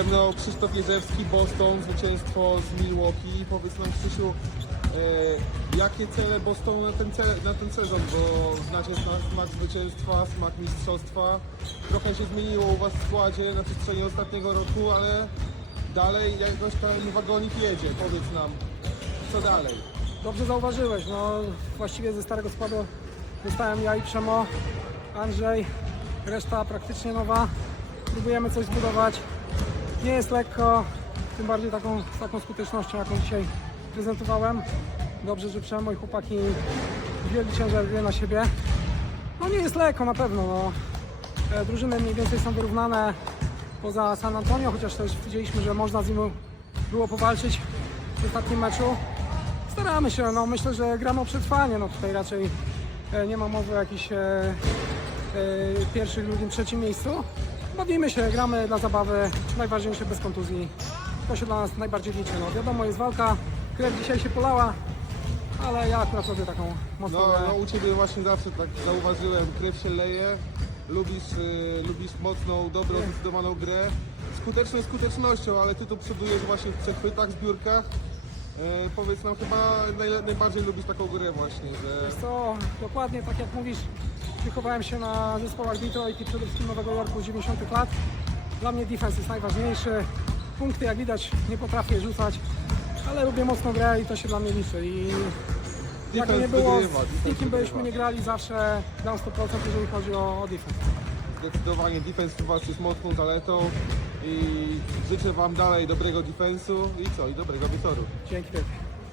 Ze mną Krzysztof Jerzewski, Boston, zwycięstwo z Milwaukee. Powiedz nam Krzysiu, e, jakie cele Boston na ten, cel, na ten sezon, bo znacie smak zwycięstwa, smak mistrzostwa. Trochę się zmieniło u Was w składzie na przestrzeni ostatniego roku, ale dalej jakoś ten wagonik jedzie. Powiedz nam, co dalej? Dobrze zauważyłeś, no właściwie ze starego składu zostałem ja i Przemo, Andrzej, reszta praktycznie nowa. Próbujemy coś zbudować. Nie jest lekko, tym bardziej taką, z taką skutecznością, jaką dzisiaj prezentowałem. Dobrze, że Przemo i chłopaki wzięli ciężar na siebie. No nie jest lekko na pewno, no. E, Drużyny mniej więcej są wyrównane poza San Antonio, chociaż też widzieliśmy, że można z nim było powalczyć w ostatnim meczu. Staramy się, no myślę, że gramy o przetrwanie, no tutaj raczej e, nie ma mowy o jakichś e, e, pierwszym, drugim, trzecim miejscu. Bawimy się, gramy dla zabawy, najważniejsze bez kontuzji. To się dla nas najbardziej liczy, no wiadomo jest walka, krew dzisiaj się polała, ale ja akurat robię taką mocną No, grę. no u Ciebie właśnie zawsze tak zauważyłem, krew się leje, lubisz, y, lubisz mocną, dobrą, zdecydowaną grę. Skuteczność skutecznością, ale Ty tu przodujesz właśnie w przechwytach, zbiórkach. E, powiedz nam, chyba najle- najbardziej lubisz taką grę właśnie, że... Wiesz co, dokładnie tak jak mówisz, wychowałem się na zespołach Detroit i przede wszystkim Nowego Jorku z 90 lat. Dla mnie defense jest najważniejszy. Punkty jak widać nie potrafię rzucać, ale lubię mocną grę i to się dla mnie liczy. I jak nie było, z nikim byśmy nie grali, zawsze dam 100% jeżeli chodzi o, o defense. Zdecydowanie defense u Was jest mocną zaletą i życzę Wam dalej dobrego defensu i co, i dobrego wieczoru. Dzięki wielkie.